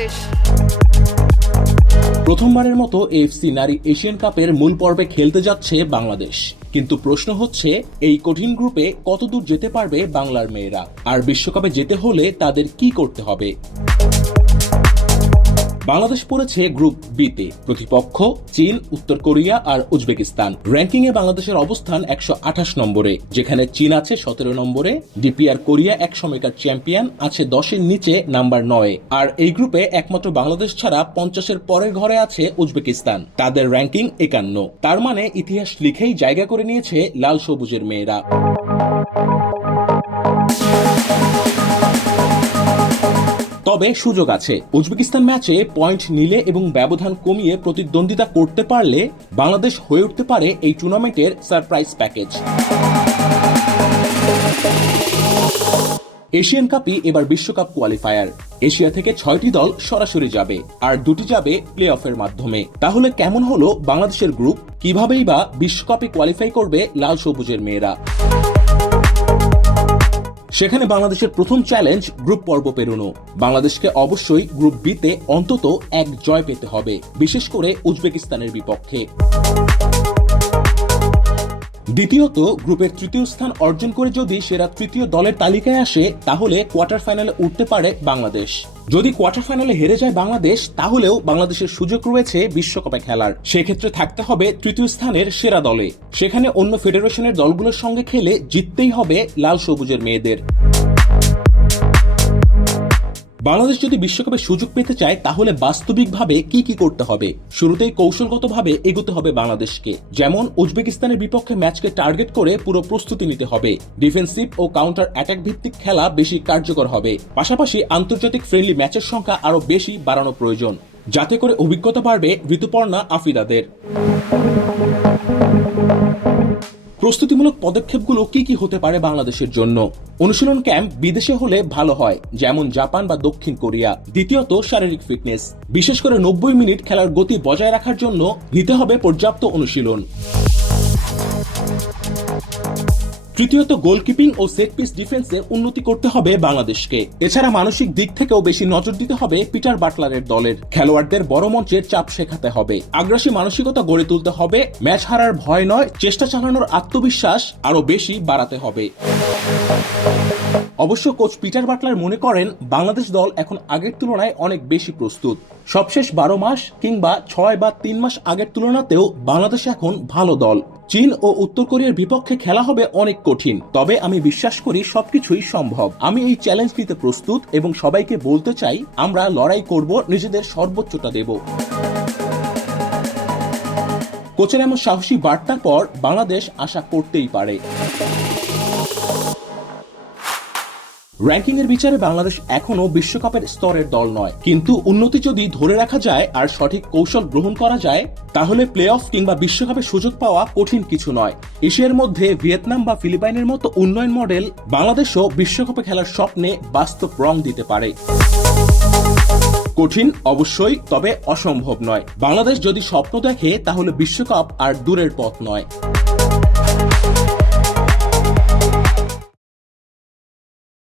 বাংলাদেশ। প্রথমবারের মতো এএফসি নারী এশিয়ান কাপের মূল পর্বে খেলতে যাচ্ছে বাংলাদেশ। কিন্তু প্রশ্ন হচ্ছে, এই কঠিন গ্রুপে কতদূর যেতে পারবে বাংলার মেয়েরা, আর বিশ্বকাপে যেতে হলে তাদের কি করতে হবে? বাংলাদেশ পড়েছে গ্রুপ বিতে। প্রতিপক্ষ চীন, উত্তর কোরিয়া আর উজবেকিস্তান। র্যাঙ্কিং এ বাংলাদেশের অবস্থান 128 নম্বরে, যেখানে চীন আছে 17 নম্বরে। ডিপিআর কোরিয়া 1 সময়কার চ্যাম্পিয়ন, আছে 10-এর নিচে নাম্বার 9। আর এই গ্রুপে একমাত্র বাংলাদেশ ছাড়া 50-এর পরের ঘরে আছে উজবেকিস্তান, তাদের র্যাঙ্কিং 51। তার মানে ইতিহাস লিখেই জায়গা করে নিয়েছে লাল সবুজের মেয়েরা। তবে সুযোগ আছে। উজবেকিস্তান ম্যাচে পয়েন্ট নিলে এবং ব্যবধান কমিয়ে প্রতিদ্বন্দ্বিতা করতে পারলে বাংলাদেশ হয়ে উঠতে পারে এই টুর্নামেন্টের সারপ্রাইজ প্যাকেজ। এশিয়ান কাপই এবার বিশ্বকাপ কোয়ালিফায়ার। এশিয়া থেকে 6টি দল সরাসরি যাবে, আর 2টি যাবে প্লে অফের মাধ্যমে। তাহলে কেমন হলো বাংলাদেশের গ্রুপ? কিভাবেই বা বিশ্বকাপে কোয়ালিফাই করবে লাল সবুজের মেয়েরা? সেখানে বাংলাদেশের প্রথম চ্যালেঞ্জ গ্রুপ পর্ব পেরোনো। বাংলাদেশকে অবশ্যই গ্রুপ বিতে অন্তত এক জয় পেতে হবে, বিশেষ করে উজবেকিস্তানের বিপক্ষে। দ্বিতীয়ত, গ্রুপের তৃতীয় স্থান অর্জন করে যদি সেরা তৃতীয় দলের তালিকায় আসে, তাহলে কোয়ার্টার ফাইনালে উঠতে পারে বাংলাদেশ। যদি কোয়ার্টার ফাইনালে হেরে যায় বাংলাদেশ, তাহলেও বাংলাদেশের সুযোগ রয়েছে বিশ্বকাপে খেলার। সেক্ষেত্রে থাকতে হবে তৃতীয় স্থানের সেরা দলে। সেখানে অন্য ফেডারেশনের দলগুলোর সঙ্গে খেলে জিততেই হবে লাল সবুজের মেয়েদের। বাংলাদেশ যদি বিশ্বকাপে সুযোগ পেতে চায়, তাহলে বাস্তবিকভাবে কি কি করতে হবে? শুরুতেই কৌশলগতভাবে এগোতে হবে বাংলাদেশকে। যেমন উজবেকিস্তানের বিপক্ষে ম্যাচকে টার্গেট করে পুরো প্রস্তুতি নিতে হবে। ডিফেন্সিভ ও কাউন্টার অ্যাটাক ভিত্তিক খেলা বেশি কার্যকর হবে। পাশাপাশি আন্তর্জাতিক ফ্রেন্ডলি ম্যাচের সংখ্যা আরো বেশি বাড়ানো প্রয়োজন, যাতে করে অভিজ্ঞতা বাড়বে ঋতুপর্ণা আফিদাদের। প্রস্তুতিমূলক পদক্ষেপগুলো কি কি হতে পারে বাংলাদেশের জন্য? অনুশীলন ক্যাম্প বিদেশে হলে ভালো হয়, যেমন জাপান বা দক্ষিণ কোরিয়া। দ্বিতীয়ত, শারীরিক ফিটনেস। বিশেষ করে 90 মিনিট খেলার গতি বজায় রাখার জন্য নিতে হবে পর্যাপ্ত অনুশীলন। তৃতীয়ত, গোলকিপিং ও সেট পিস ডিফেন্সে উন্নতি করতে হবে বাংলাদেশকে। এছাড়া মানসিক দিক থেকেও বেশি নজর দিতে হবে পিটার বাটলারের দলের। খেলোয়াড়দের বড় মঞ্চের চাপ শেখাতে হবে, আগ্রাসী মানসিকতা গড়ে তুলতে হবে, ম্যাচ হারার ভয় নয়, চেষ্টা চালানোর আত্মবিশ্বাস আরো বেশি বাড়াতে হবে। অবশ্য কোচ পিটার বাটলার মনে করেন, বাংলাদেশ দল এখন আগের তুলনায় অনেক বেশি প্রস্তুত। সবশেষ 12 মাস কিংবা 6 বা 3 মাস আগের তুলনাতেও বাংলাদেশ এখন ভালো দল। চীন ও উত্তর কোরিয়ার বিপক্ষে খেলা হবে অনেক কঠিন, তবে আমি বিশ্বাস করি সবকিছুই সম্ভব। আমি এই চ্যালেঞ্জ নিতে প্রস্তুত এবং সবাইকে বলতে চাই, আমরা লড়াই করব, নিজেদের সর্বোচ্চটা দেব। কোচের এমন সাহসী বার্তার পর বাংলাদেশ আশা করতেই পারে। র্যাঙ্কিং এর বিচারে বাংলাদেশ এখনো বিশ্বকাপের স্তরের দল নয়, কিন্তু উন্নতি যদি ধরে রাখা যায় আর সঠিক কৌশল গ্রহণ করা যায়, তাহলে প্লে অফ কিংবা বিশ্বকাপে সুযোগ পাওয়া কঠিন কিছু নয়। এশিয়ার মধ্যে ভিয়েতনাম বা ফিলিপাইনের মতো উন্নয়ন মডেল বাংলাদেশও বিশ্বকাপে খেলার স্বপ্নে বাস্তব রং দিতে পারে। কঠিন অবশ্যই, তবে অসম্ভব নয়। বাংলাদেশ যদি স্বপ্ন দেখে, তাহলে বিশ্বকাপ আর দূরের পথ নয়।